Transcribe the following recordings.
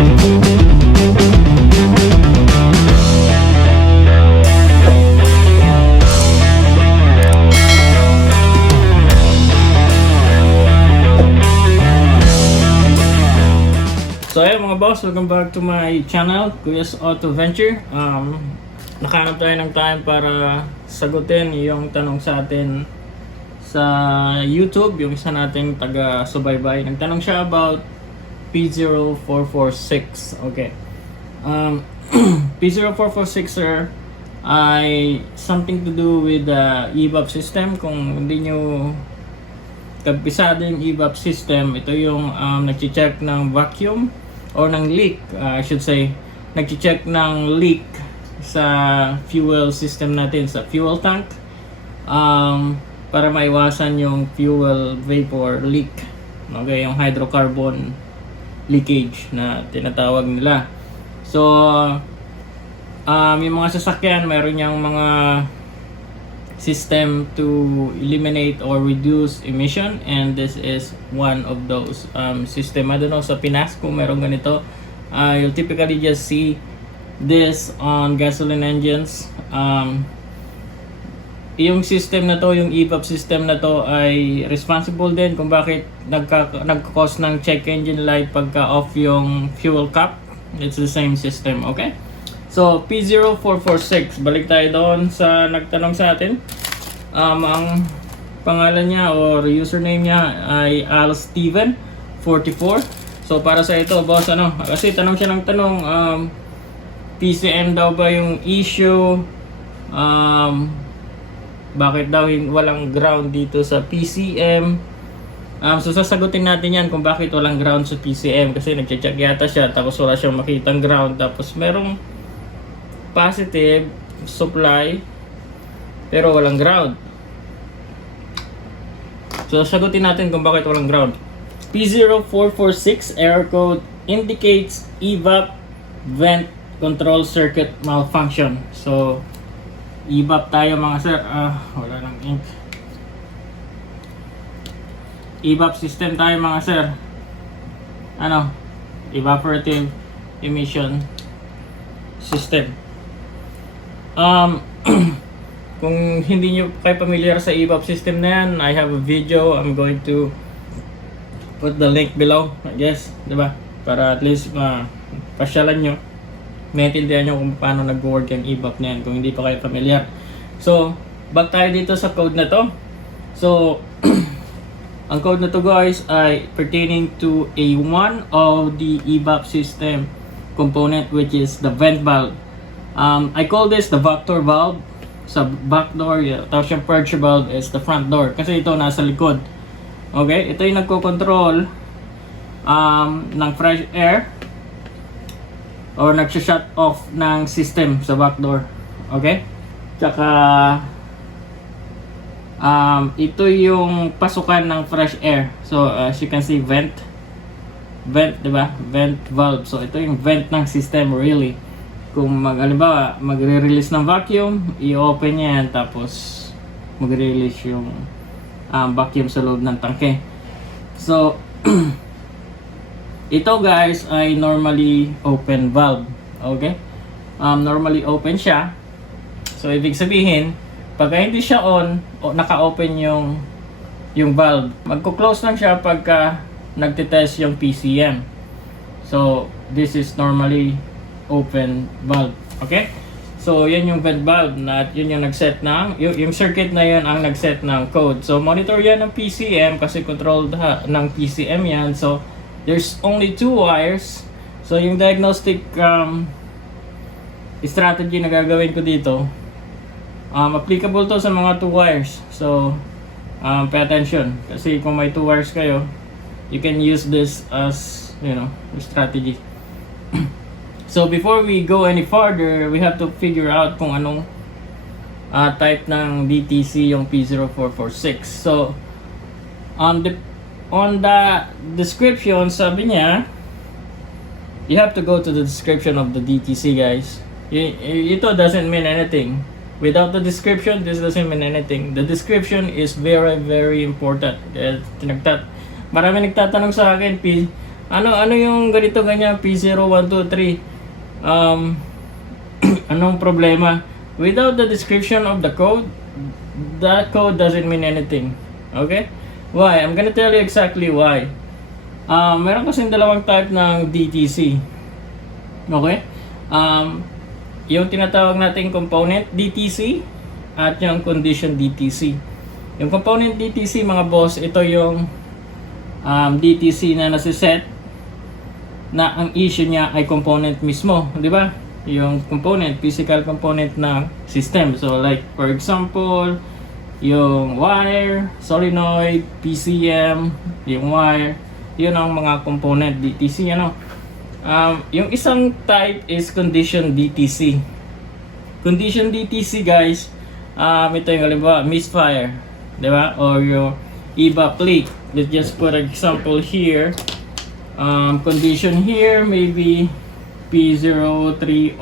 So ayun mga boss, welcome back to my channel, Kuya's Auto Venture. Nakahanap tayo ng time para sagutin yung tanong sa atin sa YouTube, yung isa nating taga-subaybay. Nagtanong siya about P0446. Okay. P0446 sir ay something to do with the EVAP system. Kung hindi nyo kabisado yung EVAP system, ito yung nag-check ng vacuum or ng leak, I should say, nag-check ng leak sa fuel system natin, sa fuel tank, para maiwasan yung fuel vapor leak, okay, yung hydrocarbon leakage na tinatawag nila. So yung mga sasakyan, mayroon niyang mga system to eliminate or reduce emission, and this is one of those system. I don't know sa Pinas kung meron ganito. You'll typically just see this on gasoline engines. Yung system na to, yung EVAP system na to, ay responsible din kung bakit nagka-cause ng check engine light pagka off yung fuel cap. It's the same system, okay? So, P0446, balik tayo doon sa nagtanong sa atin. Ang pangalan niya or username niya ay alsteven44. So, para sa ito, boss, kasi tanong siya ng tanong, PCM daw ba yung issue? Bakit daw walang ground dito sa PCM? So, sasagutin natin yan kung bakit walang ground sa PCM. Kasi nagche-check yata siya, tapos wala siyang makitang ground. Tapos merong positive supply pero walang ground. So sagutin natin kung bakit walang ground. P0446 error code indicates EVAP vent control circuit malfunction. So EVAP tayo mga sir. Wala nang ink. EVAP system tayo mga sir. Evaporative emission system. Kung hindi nyo kayo familiar sa EVAP system na yan, I have a video. I'm going to put the link below, I guess, diba? Para at least pasyalan nyo, maintindihan nyo kung paano nag-work yung EVAP na yan kung hindi pa kayo familiar. So, back tayo dito sa code na to. So, ang code na to guys ay pertaining to a one of the EVAP system component, which is the vent valve. I call this the vector valve sa back door. Tapos yung purge valve is the front door kasi ito nasa likod. Okay, ito yung nagko-control ng fresh air or nag-shut off ng system sa back door. Okay, tsaka ito yung pasukan ng fresh air. So as you can see, vent, diba? Vent valve. So ito yung vent ng system really. Kung magre-release ng vacuum, i-open yan, tapos magre-release yung vacuum sa loob ng tangke. So, ito guys ay normally open valve. Okay? Normally open siya. So, ibig sabihin, pagka hindi siya on, naka-open yung valve, magko-close lang siya pagka nagtitest yung PCM. So, this is normally open valve. Okay? So, yan yung vent valve na yun yung nag-set ng, yung circuit na yun ang nag-set ng code. So, monitor yan ng PCM kasi controlled ng PCM yan. So, there's only 2 wires. So, yung diagnostic strategy na gagawin ko dito, applicable to sa mga 2 wires. So, pay attention. Kasi kung may 2 wires kayo, you can use this as, strategy. So before we go any further, we have to figure out kung anong type ng DTC yung P0446. So on the description, sabi niya, you have to go to the description of the DTC guys. Ito doesn't mean anything. Without the description, this doesn't mean anything. The description is very, very important. Marami nagtatanong sa akin, Ano yung ganito ganyan P0123? Anong problema? Without the description of the code, that code doesn't mean anything. Okay? Why? I'm gonna tell you exactly why. Meron kasing dalawang type ng DTC. Okay? Yung tinatawag nating component DTC at yung condition DTC. Yung component DTC, mga boss, ito yung DTC na nasiset na ang issue niya ay component mismo, di ba? Yung component, physical component ng system. So like for example, yung wire, solenoid, PCM, yung wire, yun ang mga component DTC, ano. Yung isang type is condition DTC. Condition DTC, guys, ito yung halimbawa misfire, di ba? Or yung EVAP leak. Let's just put an example here. Condition here maybe P0301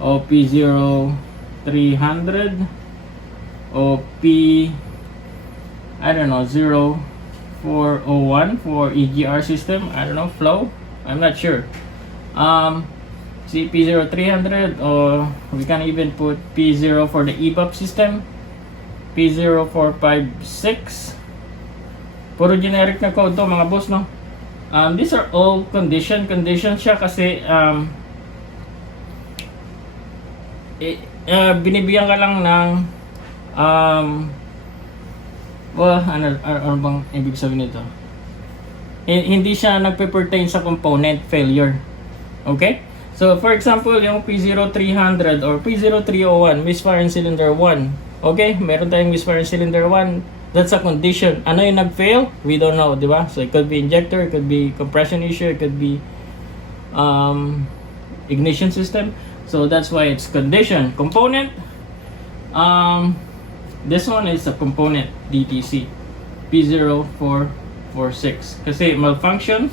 o P0300 o I don't know, 0401 for EGR system. I don't know, flow. I'm not sure. P0300, or we can even put P0 for the EVAP system. P0446. Puro generic na code to, mga boss, no? These are all condition siya kasi binibigyan ka lang ng ano bang ibig sabihin nito? Hindi siya nagpe-pertain sa component failure. Okay? So for example, yung P0300 or P0301, misfire in cylinder 1. Okay? Meron tayong misfire in cylinder 1. That's a condition. Ano yung nag-fail? We don't know, di ba? So it could be injector, it could be compression issue, it could be ignition system. So that's why it's condition. Component, this one is a component DTC, P0446. Kasi malfunction,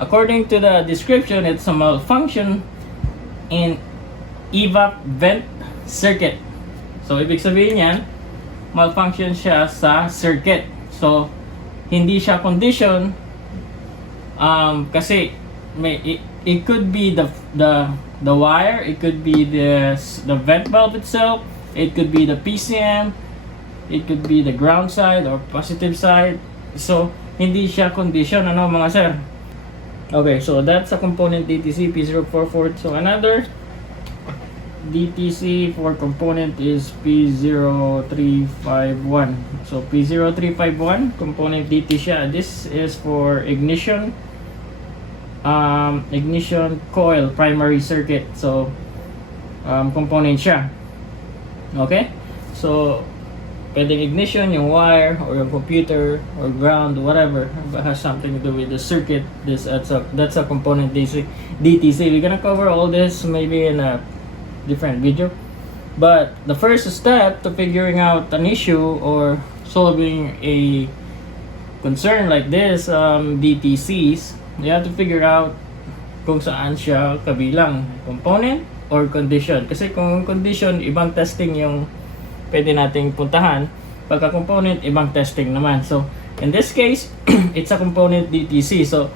according to the description, it's a malfunction in EVAP vent circuit. So ibig sabihin yan, malfunction siya sa circuit. So hindi siya condition kasi it could be the wire, it could be the vent valve itself, it could be the PCM, it could be the ground side or positive side. So hindi siya condition, ano mga sir. Okay, so that's a component DTC P0444. So another DTC for component is P0351. So P0351 component DTC siya. This is for ignition coil primary circuit. So component siya. Okay? So pwedeng ignition, yung wire or yung computer or ground, whatever, has something to do with the circuit. That's a component DTC. We're gonna cover all this maybe in a different video, but the first step to figuring out an issue or solving a concern like this, DTCs, you have to figure out kung saan siya kabilang, component or condition. Kasi kung condition, ibang testing yung pwede nating puntahan. Pagka component, ibang testing naman. So in this case, it's a component DTC. So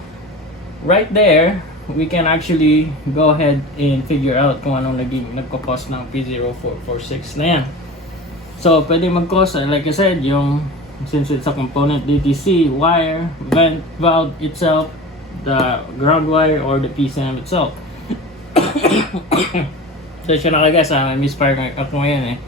right there, we can actually go ahead and figure out kung anong nagko-cause ng P0446 na yan. So, pwede mag-cause, like I said, since it's a component DTC, wire, vent valve itself, the ground wire, or the PCM itself. So, siya na guys, misfire ako ngayon